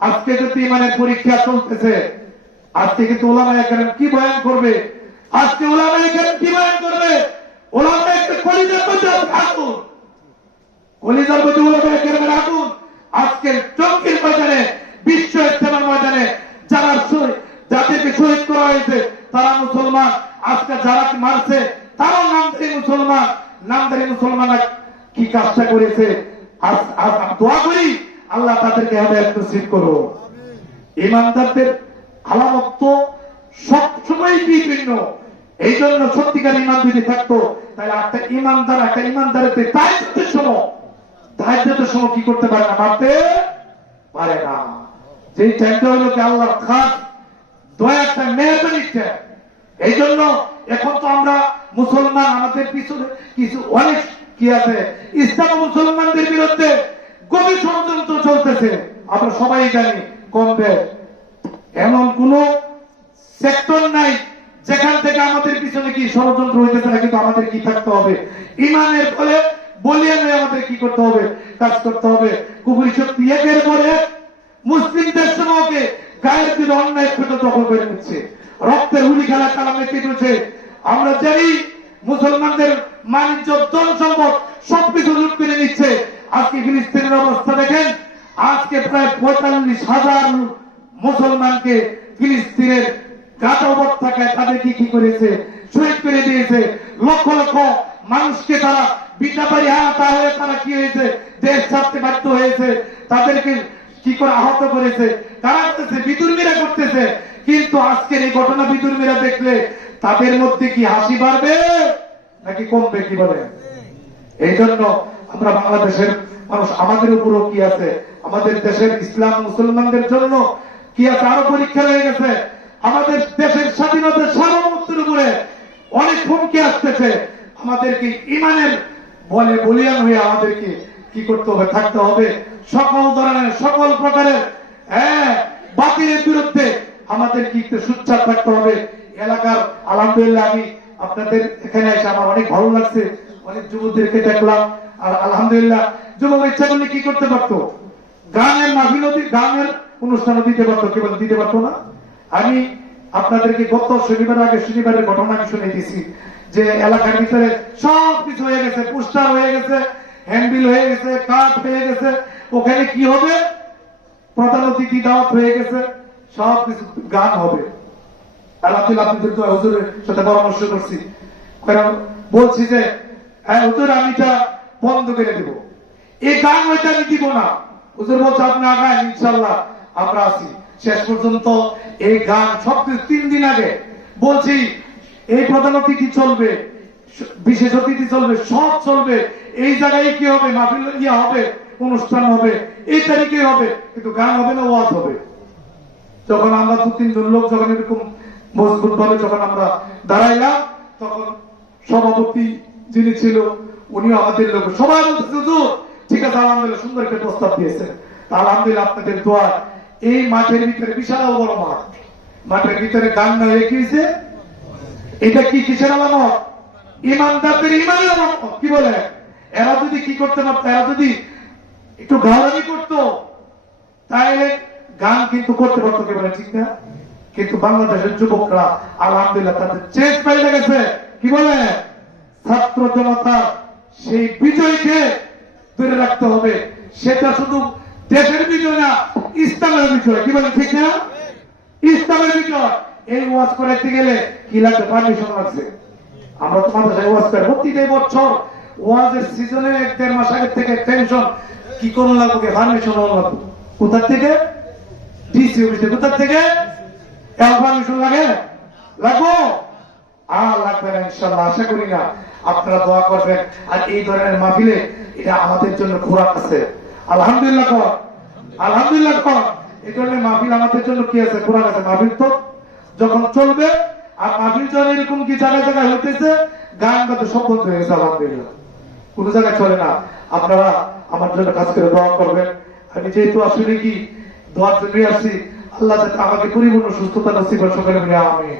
আজকে যদি ইমানের পরীক্ষা চলতেছে, আজকে কিন্তু ওলামায়ে কেরাম কি বয়ান করবে, আজকে ওলামায়ে কেরাম কি বয়ান করবে, ওলামায়ে কেরাম কলিজার মধ্যে আগুন, কলিজার মধ্যে ওলামায়ে কেরামের আগুন। আজকের টঙ্গীর ময়দানে, বিশ্ব ইজতেমার ময়দানে যারা যাদেরকে শহীদ করা হয়েছে তারা মুসলমান, আজকে যারা মারছে তারাও নামধারী মুসলমান। নামধারী মুসলমানরা কি কাজটা করেছে, দোয়া করি আল্লাহ তাদেরকে হেদায়েত নসিব করো। ইমানদারদের আলামত তো সবসময় বিভিন্ন, এই জন্য সত্যিকার ইমান যদি থাকতো তাহলে একটা ইমানদারের দায়িত্বের সময় কি করতে পারে না, মারতে পারে না। যেই টাইমটা হলো কি আল্লাহর খাস দয়া একটা মেহরবানিটা। এই জন্য এখন তো আমরা মুসলমান, আমাদের পিছনে কিছু অনেক কি আছে, ইসলাম মুসলমানদের বিরুদ্ধে গভীর ষড়যন্ত্র চলতেছে, আমরা সবাই জানি কম বেশ। এমন কোন সেক্টর নাই যেখান থেকে আমাদের পিছনে কি ষড়যন্ত্র হইতেছে না, কিন্তু আমাদের কি থাকতে হবে, ইমানের ফলে বলিয়া নয়, আমাদের কি করতে হবে, কাজ করতে হবে। কুফরি শক্তি একের পরে মুসলিম দেশসমূহকে গায়ের দিকে অন্যায় ক্ষেত্র দখল করে নিচ্ছে, রক্তের হুলি খেলা কালামে পেটেছে। আমরা জানি মুসলমানদের বাণিজ্য, ধন সম্পদ সবকিছু লুট করে নিচ্ছে। আজকে ফিলিস্তিনের অবস্থা দেখেন, আজকে প্রায় 45,000 মুসলমানকে ফিলিস্তিনের গাটা অবস্থায় তাদেরকে কি করেছে, শহীদ করে দিয়েছে। লক্ষ লক্ষ মানুষকে তারা বিটাবাড়ি হারাতা হয়ে তারা কি হয়েছে, দেশ ছাড়তে বাধ্য হয়েছে, তাদেরকে কি করে আহত করেছে, কারা করতেছে, বিদুর্মীরা করতেছে। কিন্তু আজকের এই ঘটনা বিদুর্মীরা দেখলে তাদের মধ্যে কি হাসি বাড়বে নাকি কমবে, কি বলে? এই জন্য আমরা বাংলাদেশের মানুষ, আমাদের উপরও কি আছে, আমাদের দেশের ইসলাম মুসলমানদের জন্য কি আছে, আরো পরীক্ষা হয়ে গেছে। আমাদের দেশের স্বাধীনতার সার্বভৌমত্বের উপরে অনেক হুমকি আসতেছে। আমাদেরকে ইমানের বলে বলিয়ান হয়ে আমাদেরকে কি করতে হবে, থাকতে হবে। সকল ধরনের সকল প্রকারের বাতিলের বিরুদ্ধে আমাদের কি সোচ্চার থাকতে হবে। এলাকার আলহামদুলিল্লাহ আমি আপনাদের এখানে এসে আমার অনেক ভালো লাগছে, অনেক যুবকদেরকে দেখলাম। আর আলহামদুলিল্লাহ যুবক ইচ্ছা করলে কি করতে পারতো, গানের মাহফিল, গানের অনুষ্ঠানও দিতে পারতো, কেবল দিতে পারতো না। আমি আপনাদেরকে গত শনিবারের ঘটনা আমি শুনে দিয়েছি যে এলাকার ভিতরে সবকিছু হয়ে গেছে, পোস্টার হয়ে গেছে, হ্যান্ডবিল হয়ে গেছে, কার্ড হয়ে গেছে। ওখানে কি হবে, প্রধান অতিথি দাওয়াত হয়ে গেছে, সবকিছু গান হবে। আলহামদুলিল্লাহ আপনাদের তো হুজুরের সাথে পরামর্শ করছি, বলছি যে হ্যাঁ হুজুর আমি এটা বন্ধ করে দেব, এই গান হয়তো আমি দিব না। হুজুর বলছে আপনি আগায়, ইনশাল্লাহ আমরা আছি। শেষ পর্যন্ত এই গান সবকিছু 3 দিন আগে বলছি এই প্রধান অতিথি চলবে, বিশেষ অতিথি চলবে, সব চলবে। এই জায়গায় কি হবে, মাহফিল ইয়া হবে, অনুষ্ঠান হবে, এই তারিখে হবে, কিন্তু গান হবে না, ওয়াজ হবে। যখন আমরা 2-3 জন লোক যখন এরকম মজবুত ভাবে যখন আমরা দাঁড়াইলাম, তখন সভাপতি যিনি ছিল উনিও আমাদের লোক, সবাই বলছে ঠিক আছে আলহামদুলিল্লাহ সুন্দর একটা প্রস্তাব দিয়েছে। আলহামদুলিল্লাহ আপনাদের দোয়া, এই মাঠের ভিতরে বিশাল বড় মাঠ, মাঠের ভিতরে গান না রেখেছে, এটা কি কিসের আলামত? ইমানদারদের ইমানের আলামত। কি বলে, এরা যদি কি করতে পারত, এরা যদি একটু গাওয়ানি করতো তাহলে গান কিন্তু করতে পারতো, কি বলে, ঠিক না? কিন্তু বাংলাদেশের যুবকরা আলহামদুলিল্লাহ তাদের চেঞ্জ পাইলে গেছে। কি বলে, ছাত্র জনতা সেই বিজয়কে ধরে রাখতে হবে। সেটা শুধু দেশের বিজয় না, ইসলামের বিজয়। কি বলে, ঠিক না? ইসলামের বিজয়। এই ওয়াজ করাইতে গেলে কি লাগবে, পারমিশন লাগছে। আমরা তো মাদ্রাসায় ওয়াজ করি প্রতিটা বছর, ওয়াজের সিজনে 1-1.5 মাস আগে থেকে টেনশন, কি কোন লাগবে, পারমিশন লাগবে। কোথা থেকে? ডিসি অফিসে। কোথা থেকে? পারমিশন লাগে, লাগবো আর লাগবে না ইনশাল্লাহ, আশা করি না। আপনারা দোয়া করবেন। আর এই ধরনের মাহফিলে এটা আমাদের জন্য খোরাক আছে। আলহামদুলিল্লাহ কর, আলহামদুলিল্লাহ কর। এই ধরনের মাহফিল আমাদের জন্য কি আছে, খোরাক আছে। মাহফিল তো যখন চলবে, আর মাহফিল যখন এরকম কি জায়গায় জায়গায় হইতেছে, গান বাজে সব বন্ধ হয়ে গেছে, আলহামদুলিল্লাহ কোন জায়গায় চলে না। আপনারা আমার জন্য কাজ করে দোয়া করবেন। আমি যেহেতু আসলে কি দোয়ার জন্য আসছি, আল্লাহ যাতে আমাকে পরিপূর্ণ সুস্থতা নসিব করে, সকলে মিলে আমিন।